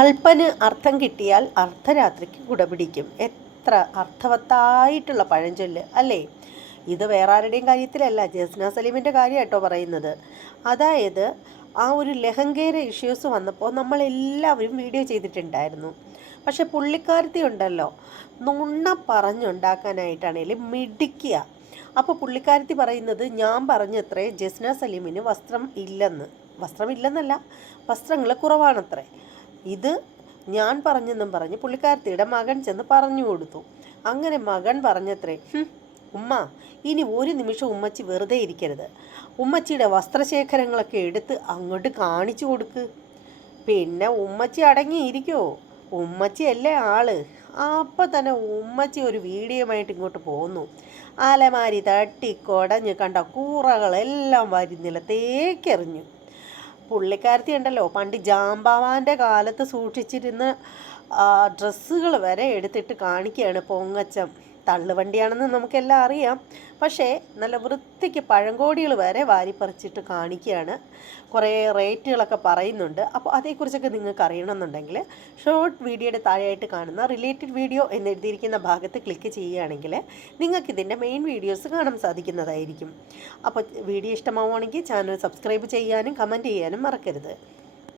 അല്പന് അർത്ഥം കിട്ടിയാൽ അർദ്ധരാത്രിക്ക് കുടപിടിക്കും. എത്ര അർത്ഥവത്തായിട്ടുള്ള പഴഞ്ചൊല്ല് അല്ലേ? ഇത് വേറെ ആരുടെയും കാര്യത്തിലല്ല, ജസ്ന സലീമിൻ്റെ കാര്യം കേട്ടോ പറയുന്നത്. അതായത് ആ ഒരു ലഹങ്കേര ഇഷ്യൂസ് വന്നപ്പോൾ നമ്മളെല്ലാവരും വീഡിയോ ചെയ്തിട്ടുണ്ടായിരുന്നു. പക്ഷെ പുള്ളിക്കാരത്തി ഉണ്ടല്ലോ, നുണ്ണ പറഞ്ഞുണ്ടാക്കാനായിട്ടാണേലും മിടിക്കുക. അപ്പോൾ പുള്ളിക്കാരത്തി പറയുന്നത്, ഞാൻ പറഞ്ഞത്രേ ജസ്ന സലീമിന് വസ്ത്രമില്ലെന്നല്ല, വസ്ത്രങ്ങൾ കുറവാണത്രേ. ഇത് ഞാൻ പറഞ്ഞെന്നും പറഞ്ഞ് പുള്ളിക്കാരത്തിയുടെ മകൻ ചെന്ന് പറഞ്ഞു കൊടുത്തു. അങ്ങനെ മകൻ പറഞ്ഞത്രേ, ഉമ്മ ഇനി ഒരു നിമിഷം ഉമ്മച്ചി വെറുതെ ഇരിക്കരുത്, ഉമ്മച്ചിയുടെ വസ്ത്രശേഖരങ്ങളൊക്കെ എടുത്ത് അങ്ങോട്ട് കാണിച്ചു കൊടുക്ക്. പിന്നെ ഉമ്മച്ചി അടങ്ങിയിരിക്കുമോ? ഉമ്മച്ചി അല്ലേ ആള്. അപ്പം തന്നെ ഉമ്മച്ചി ഒരു വീഡിയോയുമായിട്ട് ഇങ്ങോട്ട് പോന്നു. അലമാരി തട്ടിക്കൊടഞ്ഞ് കണ്ട കൂറകളെല്ലാം വാരി നിലത്തേക്കെറിഞ്ഞു. പുള്ളിക്കാരത്തി ഉണ്ടല്ലോ, പണ്ട് ജാമ്പാവാൻ്റെ കാലത്ത് സൂക്ഷിച്ചിരുന്ന ഡ്രസ്സുകൾ വരെ എടുത്തിട്ട് കാണിക്കുകയാണ് പൊങ്ങച്ചം. തള്ളുവണ്ടിയാണെന്ന് നമുക്കെല്ലാം അറിയാം, പക്ഷേ നല്ല വൃത്തിക്ക് പഴങ്കോടികൾ വരെ വാരിപ്പറിച്ചിട്ട് കാണിക്കുകയാണ്. കുറേ റേറ്റുകളൊക്കെ പറയുന്നുണ്ട്. അപ്പോൾ അതേക്കുറിച്ചൊക്കെ നിങ്ങൾക്ക് അറിയണമെന്നുണ്ടെങ്കിൽ ഷോർട്ട് വീഡിയോയുടെ താഴെയായിട്ട് കാണുന്ന റിലേറ്റഡ് വീഡിയോ എന്നെഴുതിയിരിക്കുന്ന ഭാഗത്ത് ക്ലിക്ക് ചെയ്യുകയാണെങ്കിൽ നിങ്ങൾക്കിതിൻ്റെ മെയിൻ വീഡിയോസ് കാണാൻ സാധിക്കുന്നതായിരിക്കും. അപ്പോൾ വീഡിയോ ഇഷ്ടമാവുകയാണെങ്കിൽ ചാനൽ സബ്സ്ക്രൈബ് ചെയ്യാനും കമൻറ്റ് ചെയ്യാനും മറക്കരുത്.